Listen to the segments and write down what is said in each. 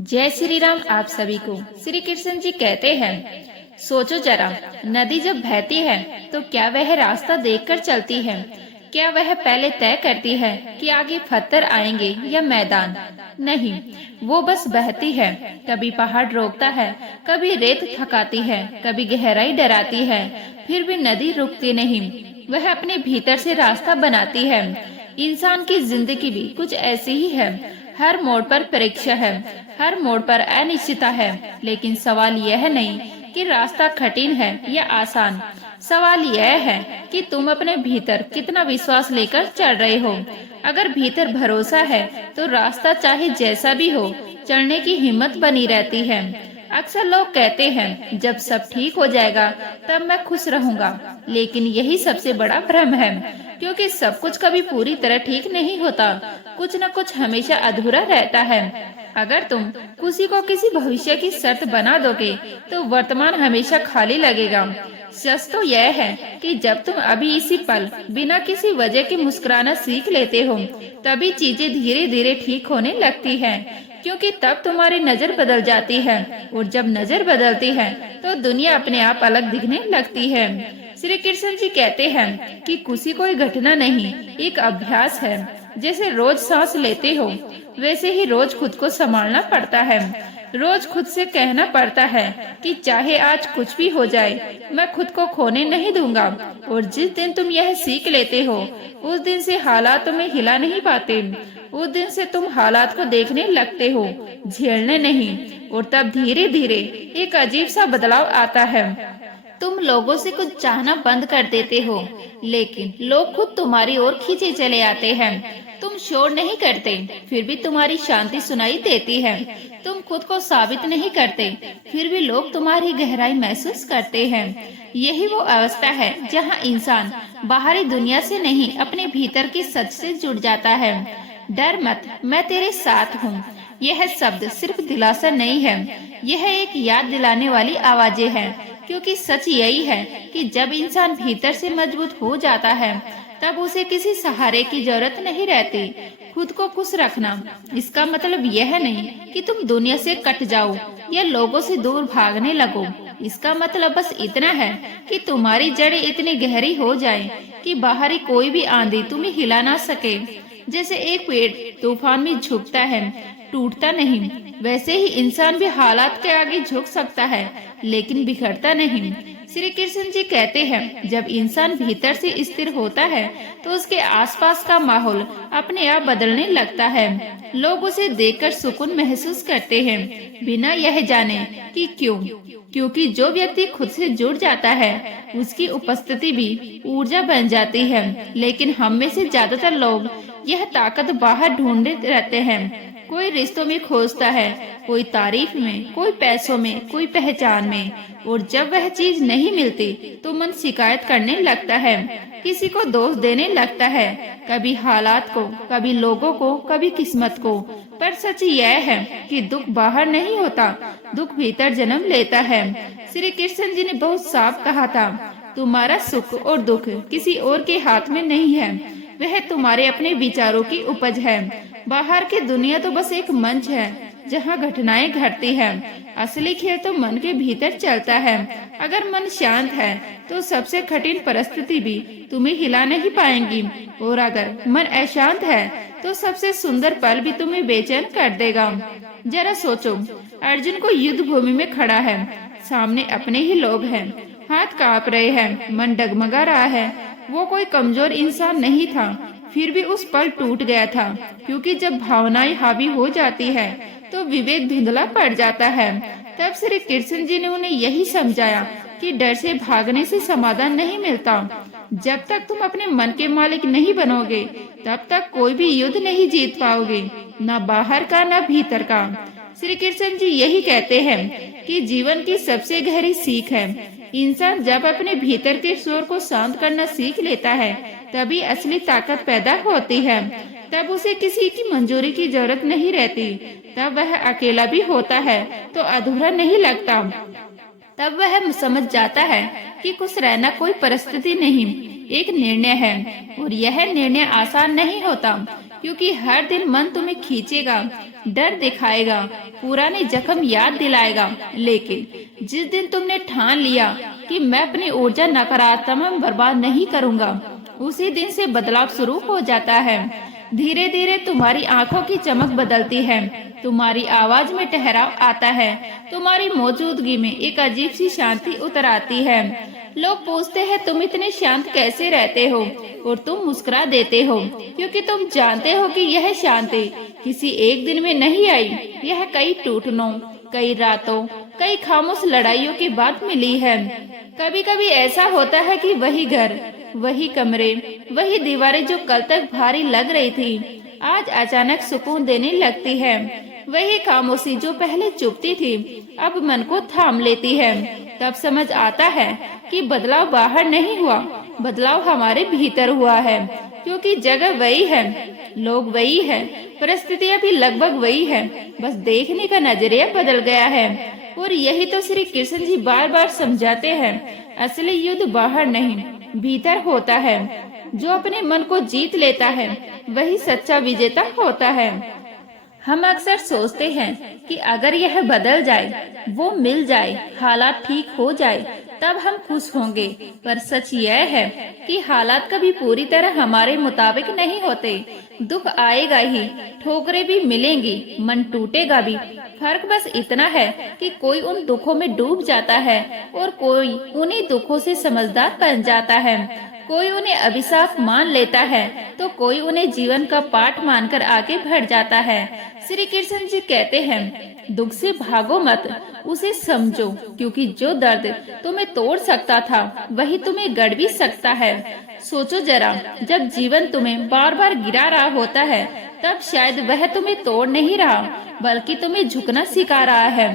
जय श्री राम। आप सभी को श्री कृष्ण जी कहते हैं, सोचो जरा, नदी जब बहती है तो क्या वह रास्ता देखकर चलती है? क्या वह पहले तय करती है कि आगे पत्थर आएंगे या मैदान? नहीं, वो बस बहती है। कभी पहाड़ रोकता है, कभी रेत थकाती है, कभी गहराई डराती है, फिर भी नदी रुकती नहीं। वह अपने भीतर से रास्ता बनाती है। इंसान की जिंदगी भी कुछ ऐसी ही है। हर मोड़ पर परीक्षा है, हर मोड़ पर अनिश्चितता है। लेकिन सवाल यह नहीं कि रास्ता कठिन है या आसान। सवाल यह है कि तुम अपने भीतर कितना विश्वास लेकर चल रहे हो। अगर भीतर भरोसा है तो रास्ता चाहे जैसा भी हो, चलने की हिम्मत बनी रहती है। अक्सर लोग कहते हैं, जब सब ठीक हो जाएगा तब मैं खुश रहूंगा। लेकिन यही सबसे बड़ा भ्रम है, क्योंकि सब कुछ कभी पूरी तरह ठीक नहीं होता। कुछ न कुछ हमेशा अधूरा रहता है। अगर तुम खुशी को किसी भविष्य की शर्त बना दोगे तो वर्तमान हमेशा खाली लगेगा। सच तो यह है कि जब तुम अभी इसी पल बिना किसी वजह के मुस्कुराना सीख लेते हो, तभी चीजें धीरे धीरे ठीक होने लगती हैं। क्योंकि तब तुम्हारी नजर बदल जाती है, और जब नजर बदलती है तो दुनिया अपने आप अलग दिखने लगती है। श्री कृष्ण जी कहते हैं कि खुशी कोई घटना नहीं, एक अभ्यास है। जैसे रोज सांस लेते हो, वैसे ही रोज खुद को संभालना पड़ता है। रोज खुद से कहना पड़ता है कि चाहे आज कुछ भी हो जाए, मैं खुद को खोने नहीं दूंगा। और जिस दिन तुम यह सीख लेते हो, उस दिन से हालात तुम्हें हिला नहीं पाते। उस दिन से तुम हालात को देखने लगते हो, झेलने नहीं। और तब धीरे धीरे एक अजीब सा बदलाव आता है। तुम लोगों से कुछ चाहना बंद कर देते हो, लेकिन लोग खुद तुम्हारी ओर खींचे चले आते हैं। तुम शोर नहीं करते, फिर भी तुम्हारी शांति सुनाई देती है। तुम खुद को साबित नहीं करते, फिर भी लोग तुम्हारी गहराई महसूस करते हैं। यही वो अवस्था है जहाँ इंसान बाहरी दुनिया से नहीं, अपने भीतर के सच से जुड़ जाता है। डर मत, मैं तेरे साथ हूँ। यह शब्द सिर्फ दिलासा नहीं है, यह एक याद दिलाने वाली आवाजें हैं। क्योंकि सच यही है कि जब इंसान भीतर से मजबूत हो जाता है, तब उसे किसी सहारे की जरूरत नहीं रहती। खुद को खुश रखना, इसका मतलब यह नहीं कि तुम दुनिया से कट जाओ या लोगों से दूर भागने लगो। इसका मतलब बस इतना है कि तुम्हारी जड़ें इतनी गहरी हो जाएं कि बाहरी कोई भी आंधी तुम्हें हिला ना सके। जैसे एक पेड़ तूफान में झुकता है, टूटता नहीं, वैसे ही इंसान भी हालात के आगे झुक सकता है, लेकिन बिखरता नहीं। श्री कृष्ण जी कहते हैं, जब इंसान भीतर से स्थिर होता है तो उसके आसपास का माहौल अपने आप बदलने लगता है। लोग उसे देखकर सुकून महसूस करते हैं, बिना यह जाने कि क्यों। क्योंकि जो व्यक्ति खुद से जुड़ जाता है, उसकी उपस्थिति भी ऊर्जा बन जाती है। लेकिन हम में से ज्यादातर लोग यह ताकत बाहर ढूंढते रहते हैं। कोई रिश्तों में खोजता है, कोई तारीफ में, कोई पैसों में, कोई पहचान में। और जब वह चीज नहीं मिलती तो मन शिकायत करने लगता है, किसी को दोष देने लगता है, कभी हालात को, कभी लोगों को, कभी किस्मत को। पर सच यह है कि दुख बाहर नहीं होता, दुख भीतर जन्म लेता है। श्री कृष्ण जी ने बहुत साफ कहा था, तुम्हारा सुख और दुख किसी और के हाथ में नहीं है, वह तुम्हारे अपने विचारों की उपज है। बाहर की दुनिया तो बस एक मंच है जहाँ घटनाएं घटती हैं। असली खेल तो मन के भीतर चलता है। अगर मन शांत है तो सबसे कठिन परिस्थिति भी तुम्हें हिला नहीं पाएंगी, और अगर मन अशांत है तो सबसे सुंदर पल भी तुम्हें बेचैन कर देगा। जरा सोचो, अर्जुन को युद्ध भूमि में खड़ा है, सामने अपने ही लोग हैं, हाथ कांप रहे हैं, मन डगमगा रहा है। वो कोई कमजोर इंसान नहीं था, फिर भी उस पल टूट गया था। क्योंकि जब भावनाएं हावी हो जाती है तो विवेक धुंधला पड़ जाता है। तब श्री कृष्ण जी ने उन्हें यही समझाया कि डर से भागने से समाधान नहीं मिलता। जब तक तुम अपने मन के मालिक नहीं बनोगे, तब तक कोई भी युद्ध नहीं जीत पाओगे, न बाहर का न भीतर का। श्री कृष्ण जी यही कहते हैं कि जीवन की सबसे गहरी सीख है, इंसान जब अपने भीतर के शोर को शांत करना सीख लेता है, तभी असली ताकत पैदा होती है। तब उसे किसी की मंजूरी की जरूरत नहीं रहती। तब वह अकेला भी होता है तो अधूरा नहीं लगता। तब वह समझ जाता है कि खुश रहना कोई परिस्थिति नहीं, एक निर्णय है। और यह निर्णय आसान नहीं होता, क्योंकि हर दिन मन तुम्हें खींचेगा, डर दिखाएगा, पुराने जख्म याद दिलाएगा। लेकिन जिस दिन तुमने ठान लिया कि मैं अपनी ऊर्जा नकारात्मक में बर्बाद नहीं करूंगा, उसी दिन से बदलाव शुरू हो जाता है। धीरे धीरे तुम्हारी आंखों की चमक बदलती है, तुम्हारी आवाज में ठहराव आता है, तुम्हारी मौजूदगी में एक अजीब सी शांति उतर आती है। लोग पूछते हैं तुम इतने शांत कैसे रहते हो, और तुम मुस्कुरा देते हो, क्योंकि तुम जानते हो कि यह शांति किसी एक दिन में नहीं आई। यह कई टूटनों, कई रातों, कई खामोश लड़ाइयों के बाद मिली है। कभी कभी ऐसा होता है कि वही घर, वही कमरे, वही दीवारें जो कल तक भारी लग रही थी, आज अचानक सुकून देने लगती है। वही खामोशी जो पहले चुपती थी, अब मन को थाम लेती है। तब समझ आता है कि बदलाव बाहर नहीं हुआ, बदलाव हमारे भीतर हुआ है। क्योंकि जगह वही है, लोग वही है, परिस्थितियाँ भी लगभग वही है, बस देखने का नजरिया बदल गया है। और यही तो श्री कृष्ण जी बार बार समझाते हैं, असली युद्ध बाहर नहीं, भीतर होता है। जो अपने मन को जीत लेता है, वही सच्चा विजेता होता है। हम अक्सर सोचते हैं कि अगर यह बदल जाए, वो मिल जाए, हालात ठीक हो जाए, तब हम खुश होंगे। पर सच यह है कि हालात कभी पूरी तरह हमारे मुताबिक नहीं होते। दुख आएगा ही, ठोकरें भी मिलेंगी, मन टूटेगा भी। फर्क बस इतना है कि कोई उन दुखों में डूब जाता है और कोई उन्हीं दुखों से समझदार बन जाता है। कोई उन्हें अभिशाप मान लेता है तो कोई उन्हें जीवन का पाठ मानकर आगे बढ़ जाता है। श्री कृष्ण जी कहते हैं, दुख से भागो मत, उसे समझो, क्योंकि जो दर्द तुम्हें तोड़ सकता था वही तुम्हें गढ़ भी सकता है। सोचो जरा, जब जीवन तुम्हें बार बार गिरा रहा होता है, तब शायद वह तुम्हें तोड़ नहीं रहा, बल्कि तुम्हें झुकना सिखा रहा है।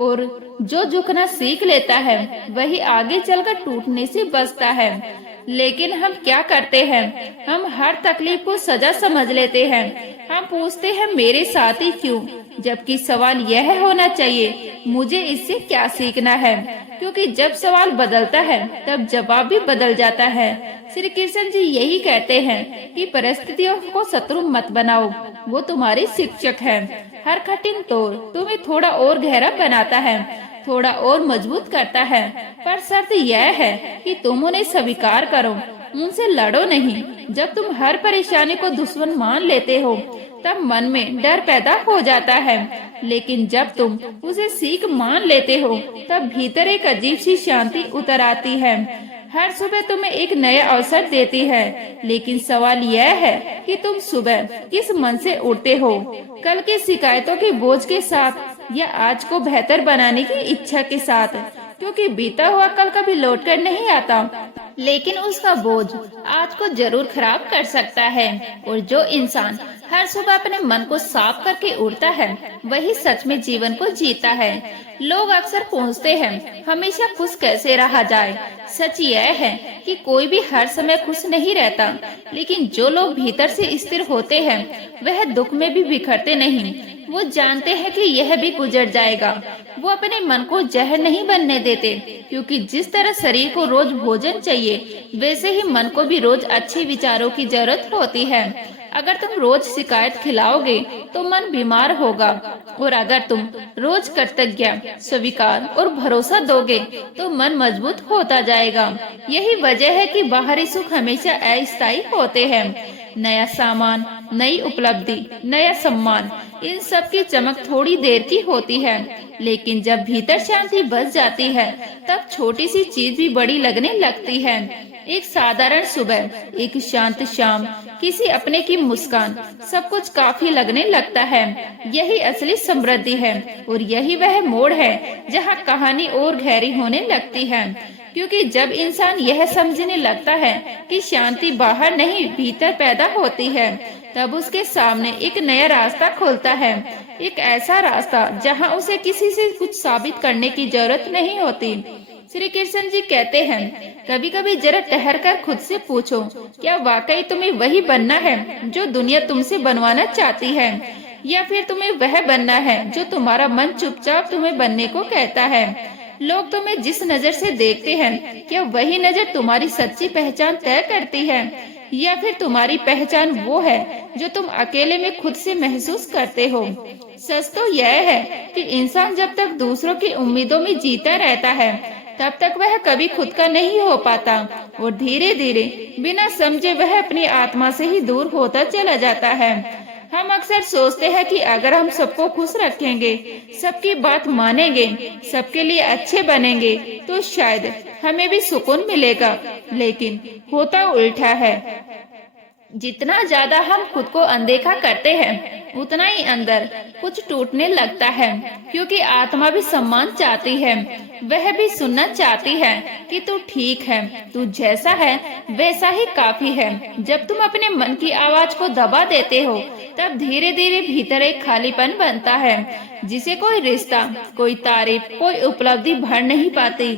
और जो झुकना सीख लेता है, वही आगे चलकर टूटने से बचता है। लेकिन हम क्या करते हैं, हम हर तकलीफ को सजा समझ लेते हैं। हम पूछते हैं मेरे साथ ही क्यों, जबकि सवाल यह होना चाहिए, मुझे इससे क्या सीखना है। क्योंकि जब सवाल बदलता है, तब जवाब भी बदल जाता है। श्री कृष्ण जी यही कहते हैं कि परिस्थितियों को शत्रु मत बनाओ, वो तुम्हारे शिक्षक हैं। हर कठिन तोड़ तुम्हें थोड़ा और गहरा बनाता है, थोड़ा और मजबूत करता है। पर शर्त यह है कि तुम उन्हें स्वीकार करो, उनसे लड़ो नहीं। जब तुम हर परेशानी को दुश्मन मान लेते हो, तब मन में डर पैदा हो जाता है। लेकिन जब तुम उसे सीख मान लेते हो, तब भीतर एक अजीब सी शांति उतर आती है। हर सुबह तुम्हें एक नया अवसर देती है, लेकिन सवाल यह है कि तुम सुबह किस मन से उठते हो, कल की शिकायतों के बोझ के साथ या आज को बेहतर बनाने की इच्छा के साथ। क्योंकि बीता हुआ कल कभी लौट कर नहीं आता, लेकिन उसका बोझ आज को जरूर खराब कर सकता है। और जो इंसान हर सुबह अपने मन को साफ करके उड़ता है, वही सच में जीवन को जीता है। लोग अक्सर पूछते हैं, हमेशा खुश कैसे रहा जाए। सच यह है कि कोई भी हर समय खुश नहीं रहता, लेकिन जो लोग भीतर से स्थिर होते हैं, वह दुख में भी बिखरते नहीं। वो जानते हैं कि यह भी गुजर जाएगा। वो अपने मन को जहर नहीं बनने देते, क्योंकि जिस तरह शरीर को रोज भोजन चाहिए, वैसे ही मन को भी रोज अच्छे विचारों की जरूरत होती है। अगर तुम रोज शिकायत खिलाओगे तो मन बीमार होगा, और अगर तुम रोज कृतज्ञ, स्वीकार और भरोसा दोगे तो मन मजबूत होता जाएगा। यही वजह है कि बाहरी सुख हमेशा अस्थायी होते हैं। नया सामान, नई उपलब्धि, नया सम्मान, इन सब की चमक थोड़ी देर की होती है, लेकिन जब भीतर शांति बस जाती है, तब छोटी सी चीज भी बड़ी लगने लगती है। एक साधारण सुबह, एक शांत शाम, किसी अपने की मुस्कान, सब कुछ काफी लगने लगता है। यही असली समृद्धि है, और यही वह मोड़ है जहाँ कहानी और गहरी होने लगती है। क्योंकि जब इंसान यह समझने लगता है कि शांति बाहर नहीं भीतर पैदा होती है, तब उसके सामने एक नया रास्ता खुलता है। एक ऐसा रास्ता जहां उसे किसी से कुछ साबित करने की जरूरत नहीं होती। श्री कृष्ण जी कहते हैं, कभी कभी जरा ठहर कर खुद से पूछो, क्या वाकई तुम्हें वही बनना है जो दुनिया तुमसे बनवाना चाहती है, या फिर तुम्हें वह बनना है जो तुम्हारा मन चुपचाप तुम्हें बनने को कहता है। लोग तुम्हें जिस नजर से देखते हैं, क्या वही नजर तुम्हारी सच्ची पहचान तय करती है, या फिर तुम्हारी पहचान वो है जो तुम अकेले में खुद से महसूस करते हो। सच तो यह है कि इंसान जब तक दूसरों की उम्मीदों में जीता रहता है तब तक वह कभी खुद का नहीं हो पाता और धीरे धीरे बिना समझे वह अपनी आत्मा से ही दूर होता चला जाता है। हम अक्सर सोचते हैं कि अगर हम सबको खुश रखेंगे, सबकी बात मानेंगे, सबके लिए अच्छे बनेंगे तो शायद हमें भी सुकून मिलेगा, लेकिन होता उल्टा है। जितना ज्यादा हम खुद को अनदेखा करते हैं उतना ही अंदर कुछ टूटने लगता है, क्योंकि आत्मा भी सम्मान चाहती है, वह भी सुनना चाहती है कि तू ठीक है, तू जैसा है वैसा ही काफी है। जब तुम अपने मन की आवाज को दबा देते हो तब धीरे धीरे भीतर एक खालीपन बनता है जिसे कोई रिश्ता, कोई तारीफ, कोई उपलब्धि भर नहीं पाती।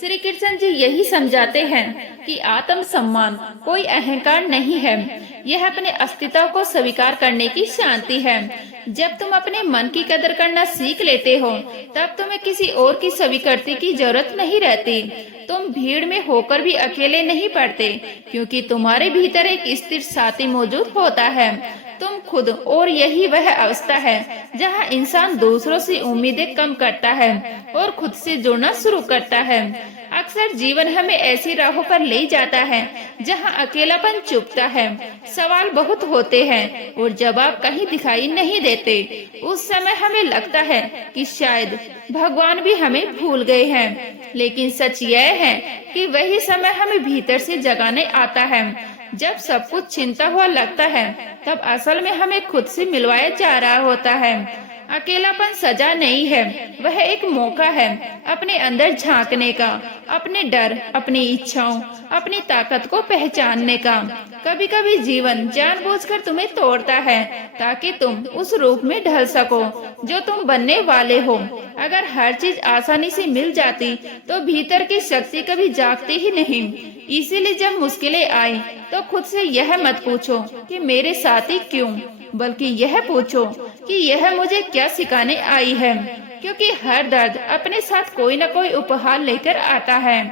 श्री कृष्ण जी यही समझाते हैं कि आत्म सम्मान कोई अहंकार नहीं है, यह अपने अस्तित्व को स्वीकार करने की शांति है। जब तुम अपने मन की कदर करना सीख लेते हो तब तुम्हें किसी और की स्वीकृति की जरूरत नहीं रहती। तुम भीड़ में होकर भी अकेले नहीं पड़ते, क्योंकि तुम्हारे भीतर एक स्थिर साथी मौजूद होता है, तुम खुद। और यही वह अवस्था है जहां इंसान दूसरों से उम्मीदें कम करता है और खुद से जुड़ना शुरू करता है। अक्सर जीवन हमें ऐसी राहों पर ले जाता है जहां अकेलापन चुभता है, सवाल बहुत होते हैं और जवाब कहीं दिखाई नहीं देते। उस समय हमें लगता है कि शायद भगवान भी हमें भूल गए हैं, लेकिन सच यह है कि वही समय हमें भीतर से जगाने आता है। जब सब कुछ चिंता हुआ लगता है तब असल में हमें खुद से मिलवाया जा रहा होता है। अकेलापन सजा नहीं है, वह एक मौका है अपने अंदर झांकने का, अपने डर, अपनी इच्छाओं, अपनी ताकत को पहचानने का। कभी कभी जीवन जानबूझकर तुम्हें तोड़ता है ताकि तुम उस रूप में ढल सको जो तुम बनने वाले हो। अगर हर चीज आसानी से मिल जाती तो भीतर की शक्ति कभी जागती ही नहीं। इसीलिए जब मुश्किलें आई तो खुद से यह मत पूछो कि मेरे साथी क्यों, बल्कि यह पूछो कि यह मुझे क्या सिखाने आई है, क्योंकि हर दर्द अपने साथ कोई न कोई उपहार लेकर आता है।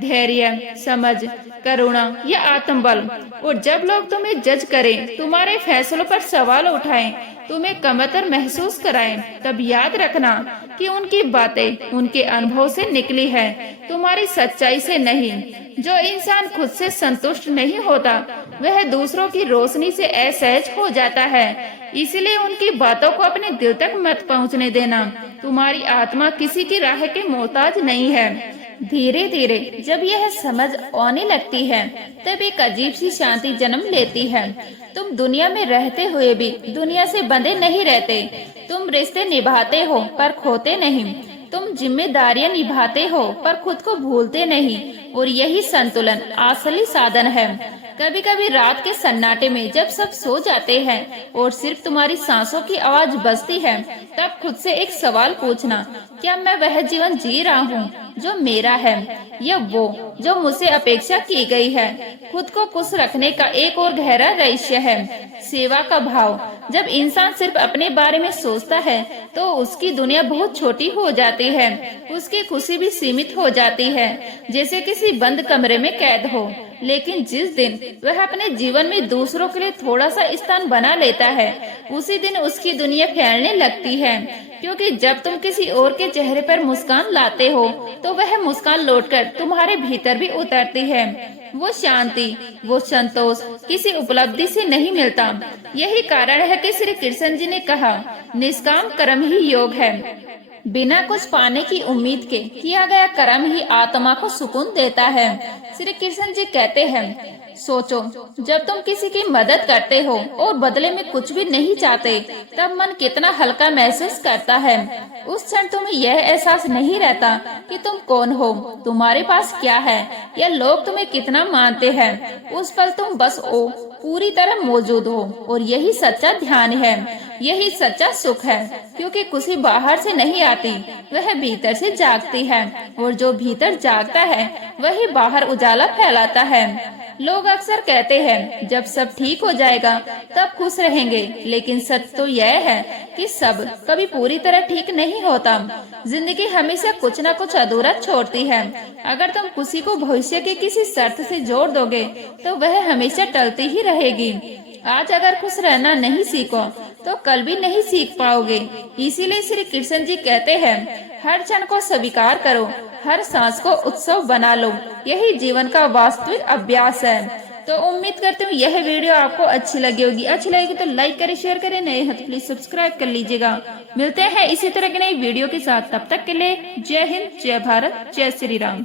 धैर्य, समझ, करुणा या आत्मबल। और जब लोग तुम्हें जज करें, तुम्हारे फैसलों पर सवाल उठाएं, तुम्हें कमतर महसूस कराएं, तब याद रखना कि उनकी बातें उनके अनुभव से निकली है, तुम्हारी सच्चाई से नहीं। जो इंसान खुद से संतुष्ट नहीं होता वह दूसरों की रोशनी से असहज हो जाता है। इसलिए उनकी बातों को अपने दिल तक मत पहुंचने देना। तुम्हारी आत्मा किसी की राह के मोहताज नहीं है। धीरे धीरे जब यह समझ आने लगती है तब एक अजीब सी शांति जन्म लेती है। तुम दुनिया में रहते हुए भी दुनिया से बंधे नहीं रहते। तुम रिश्ते निभाते हो पर खोते नहीं, तुम जिम्मेदारियां निभाते हो पर खुद को भूलते नहीं। और यही संतुलन असली साधन है। कभी कभी रात के सन्नाटे में जब सब सो जाते हैं और सिर्फ तुम्हारी सांसों की आवाज बजती है, तब खुद से एक सवाल पूछना, क्या मैं वह जीवन जी रहा हूँ जो मेरा है, या वो जो मुझसे अपेक्षा की गई है। खुद को खुश रखने का एक और गहरा रहस्य है सेवा का भाव। जब इंसान सिर्फ अपने बारे में सोचता है तो उसकी दुनिया बहुत छोटी हो जाती है, उसकी खुशी भी सीमित हो जाती है, जैसे किसी बंद कमरे में कैद हो। लेकिन जिस दिन वह अपने जीवन में दूसरों के लिए थोड़ा सा स्थान बना लेता है, उसी दिन उसकी दुनिया फैलने लगती है। क्योंकि जब तुम किसी और के चेहरे पर मुस्कान लाते हो तो वह मुस्कान लौटकर तुम्हारे भीतर भी उतरती है। वो शांति, वो संतोष किसी उपलब्धि से नहीं मिलता। यही कारण है कि श्री कृष्ण जी ने कहा, निष्काम कर्म ही योग है। बिना कुछ पाने की उम्मीद के किया गया कर्म ही आत्मा को सुकून देता है। श्री कृष्ण जी कहते हैं, सोचो, जब तुम किसी की मदद करते हो और बदले में कुछ भी नहीं चाहते, तब मन कितना हल्का महसूस करता है। उस क्षण तुम्हें यह एहसास नहीं रहता कि तुम कौन हो, तुम्हारे पास क्या है, या लोग तुम्हें कितना मानते हैं। उस पल तुम बस पूरी तरह मौजूद हो। और यही सच्चा ध्यान है, यही सच्चा सुख है। क्योंकि खुशी बाहर से नहीं आती, वह भीतर से जागती है। और जो भीतर जागता है वही बाहर उजाला फैलाता है। लोग अक्सर कहते हैं जब सब ठीक हो जाएगा तब खुश रहेंगे, लेकिन सच तो यह है कि सब कभी पूरी तरह ठीक नहीं होता। जिंदगी हमेशा कुछ न कुछ अधूरा छोड़ती है। अगर तुम खुशी को भविष्य की किसी शर्त से जोड़ दोगे तो वह हमेशा टलती ही रहेगी। आज अगर खुश रहना नहीं सीखो तो कल भी नहीं सीख पाओगे। इसीलिए श्री कृष्ण जी कहते हैं, हर क्षण को स्वीकार करो, हर सांस को उत्सव बना लो। यही जीवन का वास्तविक अभ्यास है। तो उम्मीद करती हूँ यह वीडियो आपको अच्छी लगी होगी। अच्छी लगेगी तो लाइक करें, शेयर करें, नए हैं तो प्लीज सब्सक्राइब कर लीजिएगा। मिलते हैं इसी तरह की नई वीडियो के साथ, तब तक के लिए जय हिंद, जय भारत, जय श्री राम।